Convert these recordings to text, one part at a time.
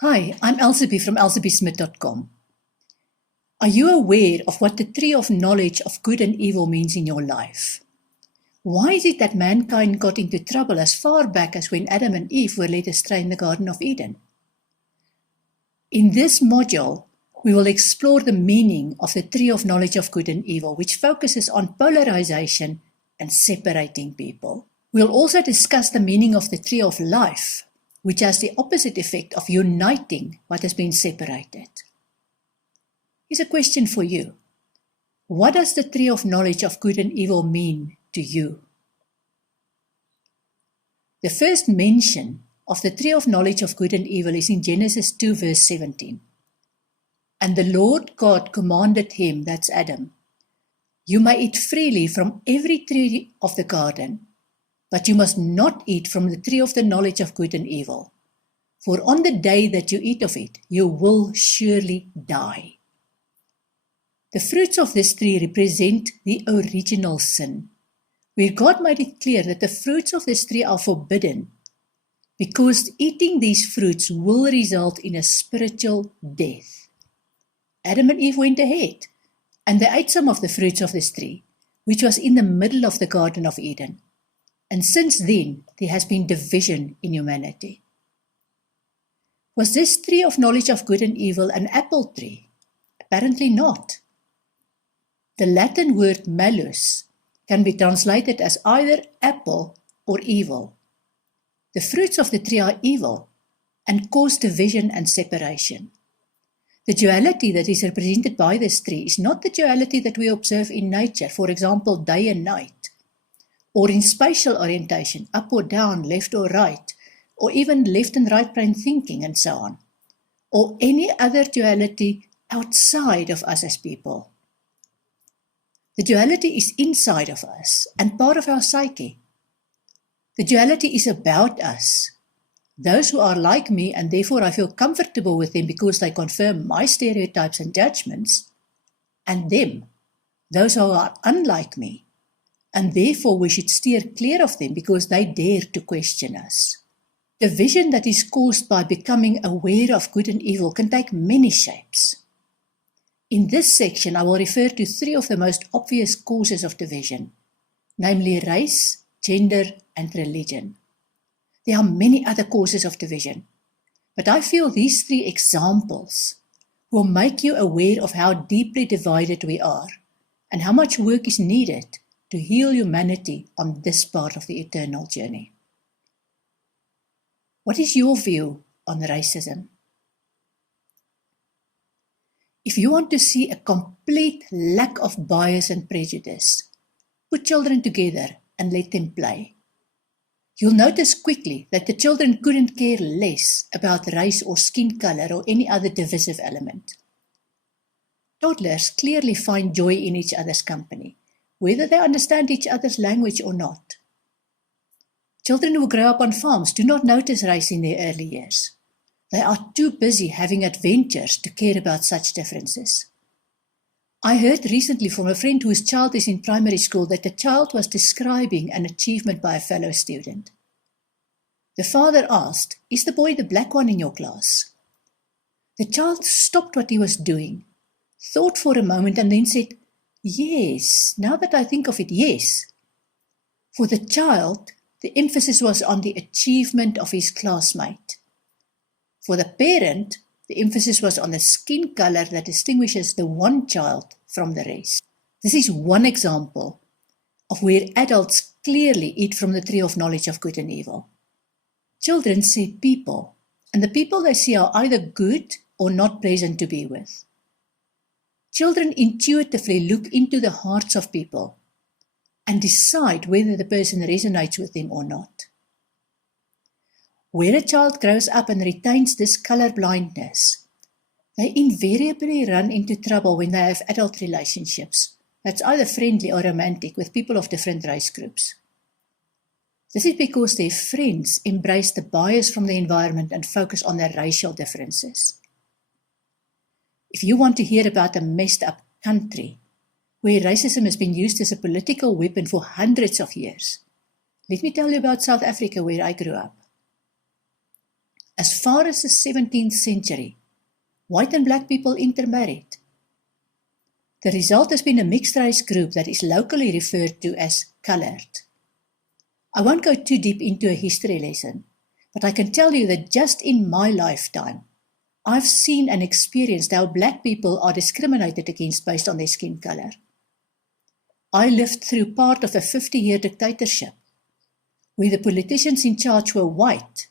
Hi, I'm Elzebie from elzebiesmith.com. Are you aware of what the tree of knowledge of good and evil means in your life? Why is it that mankind got into trouble as far back as when Adam and Eve were led astray in the Garden of Eden? In this module, we will explore the meaning of the tree of knowledge of good and evil, which focuses on polarization and separating people. We'll also discuss the meaning of the tree of life, which has the opposite effect of uniting what has been separated. Here's a question for you. What does the tree of knowledge of good and evil mean to you? The first mention of the tree of knowledge of good and evil is in Genesis 2 verse 17. And the Lord God commanded him, that's Adam, you may eat freely from every tree of the garden, but you must not eat from the tree of the knowledge of good and evil. For on the day that you eat of it, you will surely die. The fruits of this tree represent the original sin, where God made it clear that the fruits of this tree are forbidden, because eating these fruits will result in a spiritual death. Adam and Eve went ahead, and they ate some of the fruits of this tree, which was in the middle of the Garden of Eden. And since then, there has been division in humanity. Was this tree of knowledge of good and evil an apple tree? Apparently not. The Latin word malus can be translated as either apple or evil. The fruits of the tree are evil and cause division and separation. The duality that is represented by this tree is not the duality that we observe in nature, for example, day and night, or in spatial orientation, up or down, left or right, or even left and right brain thinking and so on, or any other duality outside of us as people. The duality is inside of us and part of our psyche. The duality is about us. Those who are like me, and therefore I feel comfortable with them because they confirm my stereotypes and judgments, and them, those who are unlike me, and therefore we should steer clear of them because they dare to question us. The vision that is caused by becoming aware of good and evil can take many shapes. In this section, I will refer to three of the most obvious causes of division, namely race, gender, and religion. There are many other causes of division, but I feel these three examples will make you aware of how deeply divided we are and how much work is needed to heal humanity on this part of the eternal journey. What is your view on racism? If you want to see a complete lack of bias and prejudice, put children together and let them play. You'll notice quickly that the children couldn't care less about race or skin color or any other divisive element. Toddlers clearly find joy in each other's company, whether they understand each other's language or not. Children who grow up on farms do not notice race in their early years. They are too busy having adventures to care about such differences. I heard recently from a friend whose child is in primary school that the child was describing an achievement by a fellow student. The father asked, "Is the boy the black one in your class?" The child stopped what he was doing, thought for a moment, and then said, "Yes, now that I think of it, yes." For the child, the emphasis was on the achievement of his classmate. For the parent, the emphasis was on the skin color that distinguishes the one child from the rest. This is one example of where adults clearly eat from the tree of knowledge of good and evil. Children see people, and the people they see are either good or not pleasant to be with. Children intuitively look into the hearts of people and decide whether the person resonates with them or not. Where a child grows up and retains this color blindness, they invariably run into trouble when they have adult relationships that's either friendly or romantic with people of different race groups. This is because their friends embrace the bias from the environment and focus on their racial differences. If you want to hear about a messed up country where racism has been used as a political weapon for hundreds of years, let me tell you about South Africa, where I grew up. as far as the 17th century, white and black people intermarried. The result has been a mixed race group that is locally referred to as colored. I won't go too deep into a history lesson, but I can tell you that just in my lifetime, I've seen and experienced how black people are discriminated against based on their skin color. I lived through part of a 50-year dictatorship, where the politicians in charge were white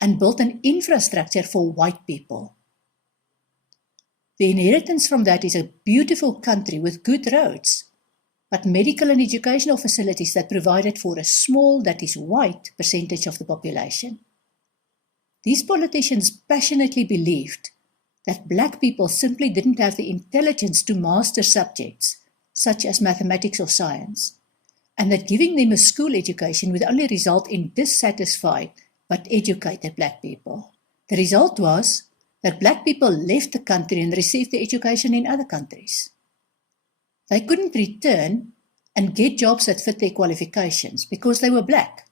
and built an infrastructure for white people. The inheritance from that is a beautiful country with good roads, but medical and educational facilities that provided for a small, that is white, percentage of the population. These politicians passionately believed that black people simply didn't have the intelligence to master subjects, such as mathematics or science, and that giving them a school education would only result in dissatisfied but educated black people. The result was that black people left the country and received the education in other countries. They couldn't return and get jobs that fit their qualifications because they were black.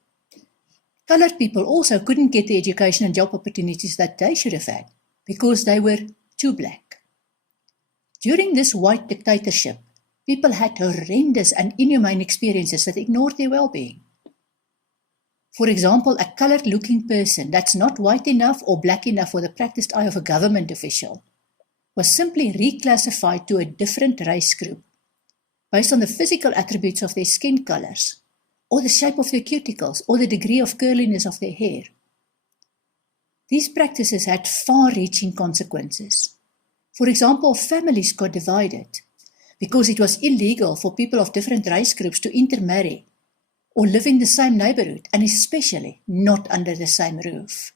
Colored people also couldn't get the education and job opportunities that they should have had because they were too black. During this white dictatorship, people had horrendous and inhumane experiences that ignored their well-being. For example, a colored-looking person that's not white enough or black enough for the practiced eye of a government official was simply reclassified to a different race group based on the physical attributes of their skin colors, or the shape of their cuticles, or the degree of curliness of their hair. These practices had far-reaching consequences. For example, families got divided because it was illegal for people of different race groups to intermarry or live in the same neighborhood, and especially not under the same roof.